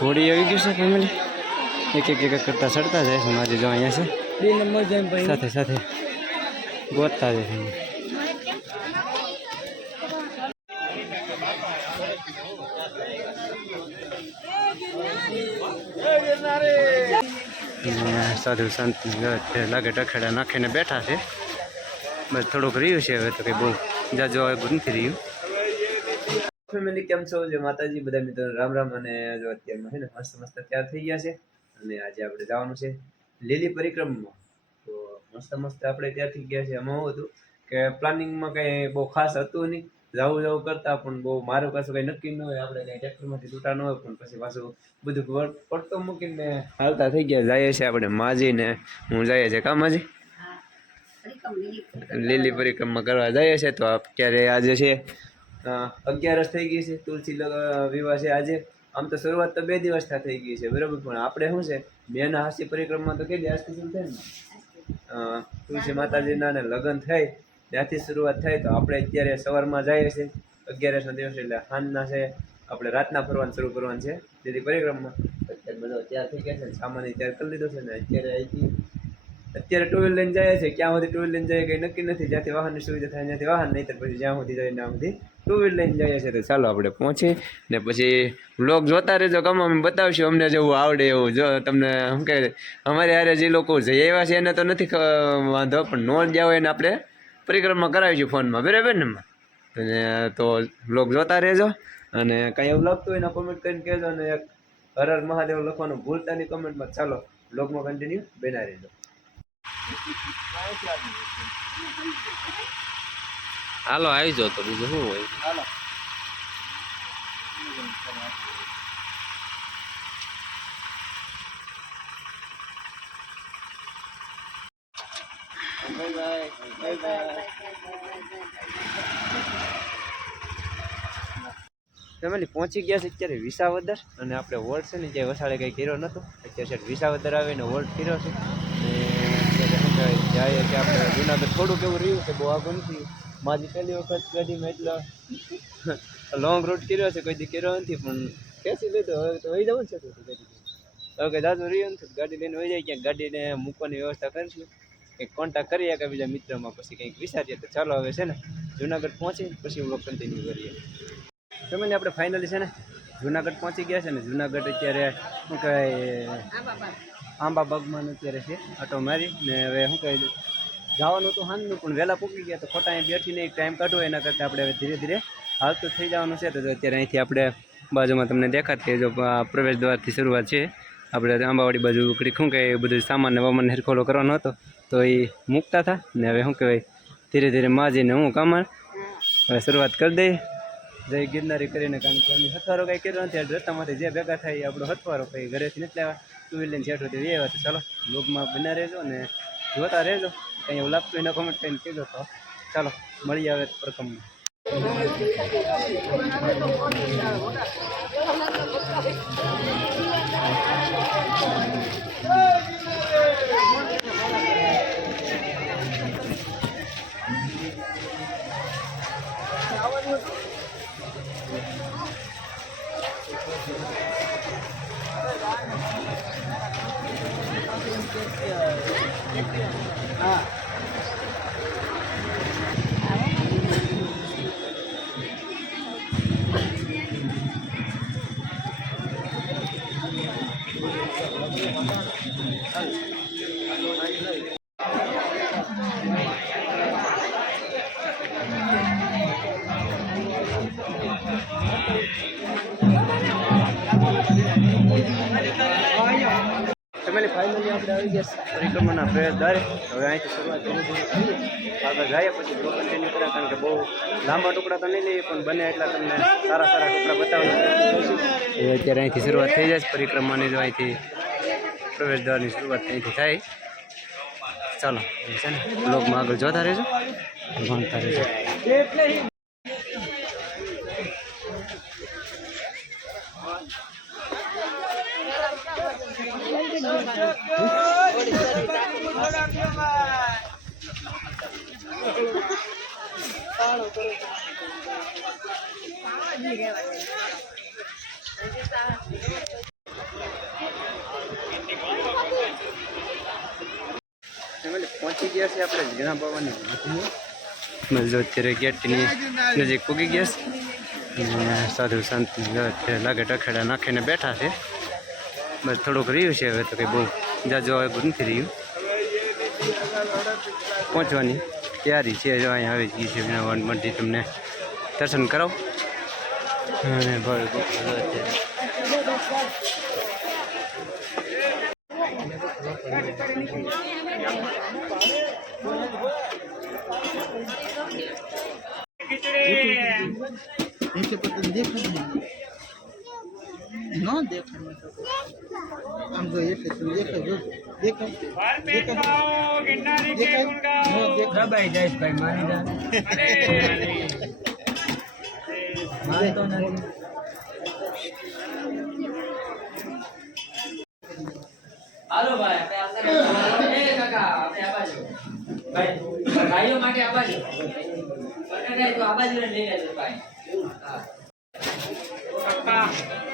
ઘોડી આવી ગયું છે ફેમિલી એક એક એક કરતા ચડતા જાય છે માજી જો અહીંયા છે. સાથે સાથે. ગોતતા જાય છે. સાધુ સંત લાગે ટખેડા નાખીને બેઠા છે. બસ થોડુંક રહ્યું છે હવે તો કંઈ બહુ જાજો એવું નથી રહ્યું. ફેમિલી કેમ છો? જે માતાજી બધા મિત્રો રામ રામ અને જો અત્યારમાં છે ને મસ્ત મસ્ત તૈયાર થઈ ગયા છે અને આજે આપણે જવાનું છે લીલી પરિક્રમામાં. તો મસ્ત મસ્ત આપણે તૈયાર થઈ ગયા છે. એમાં હતું કે પ્લાનિંગમાં કંઈ બહુ ખાસ હતું નહીં. જવું જવું કરતા પણ બહુ મારું પાછું કંઈ નક્કી ન હોય. આપણે કંઈ ટ્રેક્ટરમાંથી છૂટા ન હોય પણ પછી પાછું બધું પડતો મૂકીને હાલતા થઈ ગયા. જઈએ છીએ આપણે માજીને હું જઈએ છીએ. કા માજી? લીલી પરિક્રમા કરવા જઈએ છીએ. તો અત્યારે આજે છે? અગિયારસ થઈ ગઈ છે, તુલસી વિવાહ છે આજે. આમ તો શરૂઆત તો બે દિવસથી થઈ ગઈ છે, બરાબર? પણ આપણે શું છે, બેના હાસ્ય પરિક્રમા તો કેટલી આજથી શરૂ થાય ને? તુલસી માતાજીના ને લગ્ન થાય, ત્યાંથી શરૂઆત થાય તો આપણે અત્યારે સવારમાં જઈએ છીએ અગિયારસના દિવસે એટલે સાંજના છે, આપણે રાતના ફરવાનું શરૂ કરવાનું છે, જેથી પરિક્રમા અત્યારે બધો તૈયાર થઈ ગયા છે, સામાન તૈયાર કરી લીધો છે ને, અત્યારે અહીંથી, અત્યારે ટુ વ્હીલ લઈને જાય છે ક્યાં સુધી ટુ વ્હીલ લઈને જાય કંઈ નક્કી નથી, જ્યાંથી વાહનની સુવિધા થાય, ત્યાંથી વાહન નહીં તો પછી જ્યાં સુધી જાય ત્યાં સુધી ટુ વ્હીલ લઈને જઈએ છે તો ચાલો આપણે પહોંચી ને પછી બ્લોગ જોતા રહેજો. ગમે અમે બતાવશું અમને જેવું આવડે એવું. જો તમને શું કહે, અમારે યારે જે લોકો જઈ આવ્યા છે એને તો નથી વાંધો, પણ નો ગયા હોય એને આપણે પરિક્રમા કરાવીશું ફોનમાં. બરાબર ને અને તો વ્લોગ જોતા રહેજો અને કાંઈ એવું લાગતું હોય એને કોમેન્ટ કરીને કહેજો અને એક હર હર મહાદેવ લખવાનું ભૂલતા નહીં કોમેન્ટમાં ચાલો બ્લોગમાં કન્ટિન્યુ બેના રહેજો. હાલો આવી જાઓ તો બીજું શું હોય? ફેમિલી પહોંચી ગયા છે અત્યારે વિસાવદર. અને આપણે વોલ્ટ છે ને જે વસાડે કંઈ કર્યો નહોતો અત્યારે છે વિસાવદર આવીને વોલ્ટ કર્યો છે. અને જાય કે આપણે જુનાગઢ થોડુંક એવું રહ્યું છે બહુ આગળ નથી. મારી પહેલી વખત ગાડીમાં એટલો લોંગ રૂટ કર્યો છે, કોઈ દી કર્યો નથી, પણ કેસી લીધો. હવે તો વહી જવું છે ગાડી હવે કંઈ દાદુ રહ્યો નથી, ગાડી લઈને વહી જાય, ક્યાંક ગાડીને મૂકવાની વ્યવસ્થા કરીશું કંઈક કોન્ટેક્ટ કરીએ કે બીજા મિત્રમાં, પછી કંઈક વિચારીએ તો ચાલો હવે છે ને, જુનાગઢ પહોંચી પછી વ્લોગ કન્ટિન્યુ કરીએ. તમે આપણે ફાઇનલી છે ને, જુનાગઢ પહોંચી ગયા છે ને, જુનાગઢ અત્યારે શું કહેવાય આંબા બાગમાં અત્યારે છે, આટો મારી ને હવે શું કહે જવાનું તો હાનનું, પણ વહેલા પૂકી ગયા તો ખોટા અહીં બેઠીને એક ટાઈમ કાઢો એના કરતાં આપણે હવે ધીરે ધીરે હાલતું થઈ જવાનું છે. તો અત્યારે અહીંથી આપણે બાજુમાં તમને દેખાતી જો પ્રવેશ દ્વારથી શરૂઆત છે. આપણે આંબાવાડી બાજુ ઉકડી શું કહે બધું સામાન વામાન હેરખોલો કરવાનો હતો. તો એ મૂકતા હતા ને હવે શું કહેવાય, ધીરે ધીરે માજીને હું કામણ. હવે શરૂઆત કરી દઈએ. જય ગિરનારી કરીને કારણ કે હથવારો કંઈ કર્યો નથી. રસ્તામાંથી જે ભેગા થાય આપણો હથવારો કંઈ ઘરેથી નથી લેવા. ટુ વ્હીલર જેઠો તે એ વાત ચાલો લોકમાં બના રહેજો ને જોતા રહેજો. કંઈ એવું લાગતું એના કોમેન્ટ કરીને કહેજો તો ચાલો મળી આવે પ્રકમમાં ફેમિલી પરિક્રમાના પ્રયાસ દ્વારે હવે અહીંથી શરૂઆત ધીરે ધીરે કરીએ. આગળ જાય પછી બ્લોક કન્ટિન્યુ કર્યા કારણ કે બહુ લાંબા ટુકડા તો નહીં લઈએ પણ બને એટલા તમને સારા સારા ટુકડા બતાવવાના એ અત્યારે અહીંથી શરૂઆત થઈ જાય પરિક્રમાની જો અહીંથી પ્રવેશ દ્વારની શરૂઆત અહીંથી થાય. ચાલો, છે ને? બ્લોગમાં આગળ જોતા રહેજો. ભણતા રહેજો. પહોંચી ગયા છે આપણે ઝીણા બાવાની મજો અત્યારે ગેટની નજીક પૂગી ગયા છે. અને સાધુ સંત લાગે ટખેડા નાખીને બેઠા છે. બસ થોડુંક રહ્યું છે, હવે તો કંઈ બહુ જાજો હવે નથી રહ્યું. પહોંચવાની. તૈયારી છે જો અહીંયા આવી ગઈ છે વિનાવન મંદિર તમને દર્શન કરાવો. અને ऐसे ન દેખાય આમ જો એટલે તું દેખાય જો દબાઈ જાય ભાઈ મારી જાય હાલો ભાઈ એ કાકા આપણે આ બાજુ. ભાઈ ભાઈઓ માટે આ બાજુ. બટાટા તો આ બાજુ લઈ લેજો ભાઈ. કાકા.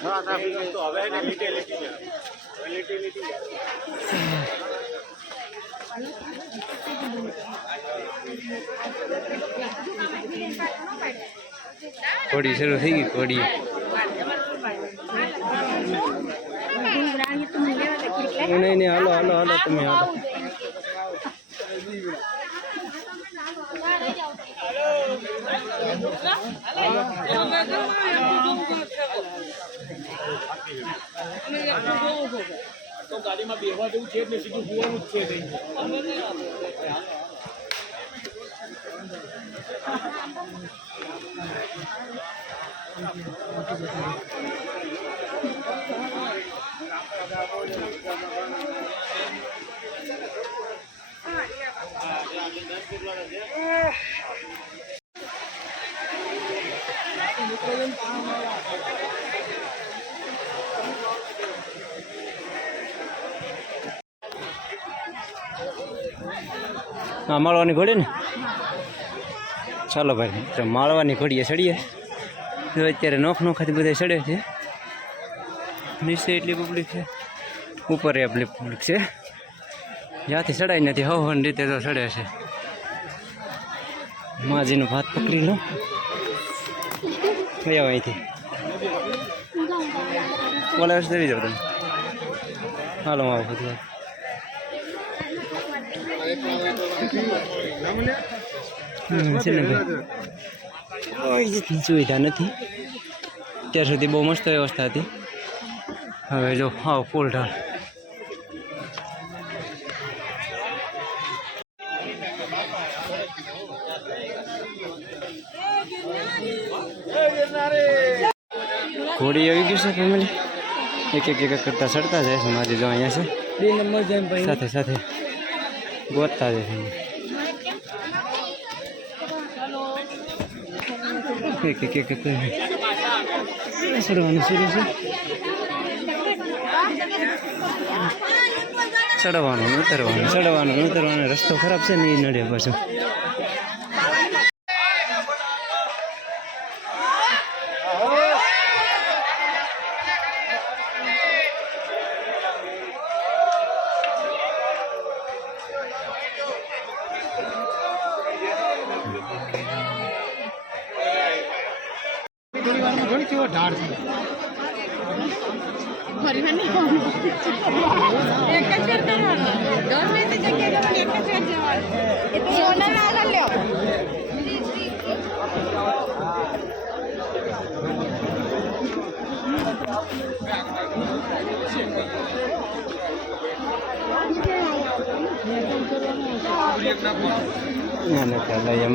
હા ઘોડી શરૂ થઈ ગઈ ઘોડી નહીં નહીં હાલો હાલો હાલો તમે હાલો. હા માળવાની ઘોડી ને? ચાલો ભાઈ, તો માળવાની ઘોડીએ ચડીએ. અત્યારે નોખ નોખાથી બધા ચડે છે. નીચે એટલી પબ્લિક છે. ઉપર એટલી પબ્લિક છે. જ્યાંથી ચડાય નથી હવન રીતે તો ચડે છે. માજીનું ભાત પકડી લો. કયા અહીંથી. ઓલા વર્ષ દેવી જાવ તમે. હાલો, આવો બધું સુવિધા નથી. ત્યાર સુધી બહુ મસ્ત વ્યવસ્થા હતી. હવે જો હા ફૂલ ઢાળ. ઘોડી આવી ગયું છે ફેમિલી એક એક એક કરતા ચડતા જાય છે મારી જો અહીંયા છે. બે નંબર જેમ ભાઈ. સાથે સાથે. ગોતતા જાય છે એક એક એક ચડવાનું શરૂ છે. ચડવાનું ઉતરવાનું ચડવાનું ઉતરવાનું. રસ્તો ખરાબ છે ને એ નડે પાછું. ઘણી કેવો ઢાળ છે. એક જ ફેર કરવાનો. ગમે તે જગ્યાએ એક જ ફેર જવાનું. સોનાના આગળ લ્યો. ના ના ચાલે એમ.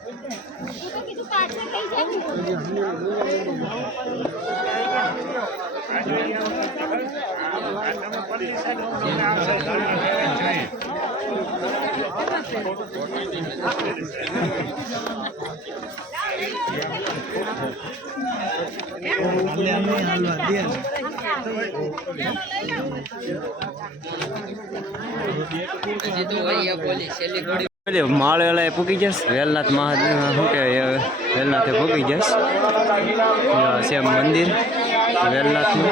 તું કીધું પાછળ કઈ જાય એટલે માળ વેલા પૂકી જશ. વેલનાથ મહાદેવ શું કહેવાય, એ વેલનાથે પૂકી જશ. છે મંદિર, વેલનાથનું.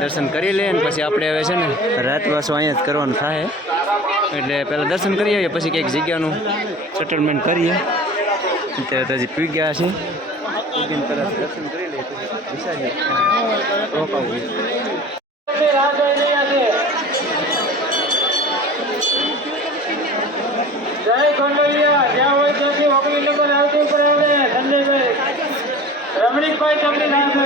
દર્શન કરી લઈએ ને પછી આપણે હવે છે ને રાતવાસો અહીંયા જ કરવાનું થાય. એટલે પહેલાં દર્શન કરી આવીએ, પછી કંઈક જગ્યાનું સેટલમેન્ટ કરીએ. અત્યારે તો હજી પી ગયા છે. દર્શન કરી લઈએ પછી વિચારીએ રોકાવું જય ગોંડલિયા જ્યાં હોય ત્યાંથી ઓગણીસ નંબર આવતી ઉપર આવે. સંજયભાઈ રમણીકભાઈ તમને નામ છે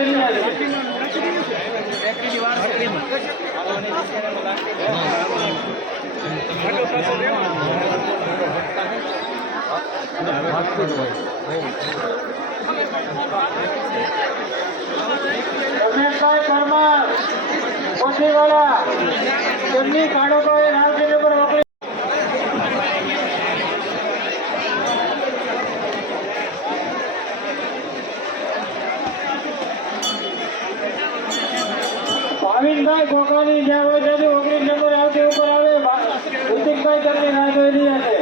રમેશભાઈ પરમાર કોઠીવાળા તેમની કાળોભાઈ નામથી નંબર ઓગણીસ ભાવિનભાઈ ગોકાની જ્યાં હોય ત્યાંથી ઓગણીસ નંબર આવતી ઉપર આવે. ઋતિકભાઈ તમને રાહ જોઈ રહ્યા છે.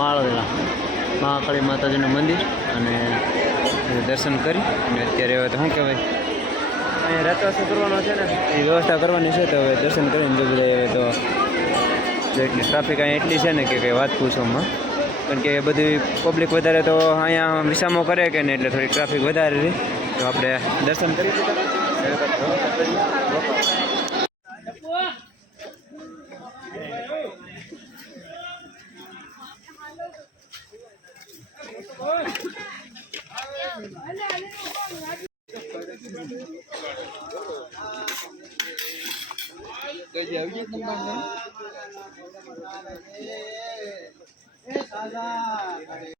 માળવેલા મહાકાળી માતાજીનું મંદિર અને દર્શન કરી અને અત્યારે હવે તો શું કહેવાય? અહીંયા રાતવાસો કરવાનો છે ને? એ વ્યવસ્થા કરવાની છે તો હવે દર્શન કરીને જો બધા હવે તો એટલી ટ્રાફિક અહીંયા એટલી છે ને કે કંઈ વાત પૂછોમાં કારણ કે બધી પબ્લિક વધારે તો અહીંયા વિસામો કરે કે નહીં એટલે થોડી ટ્રાફિક વધારે રહી. તો આપણે દર્શન કરી કઈ આવી જાય તમને casa.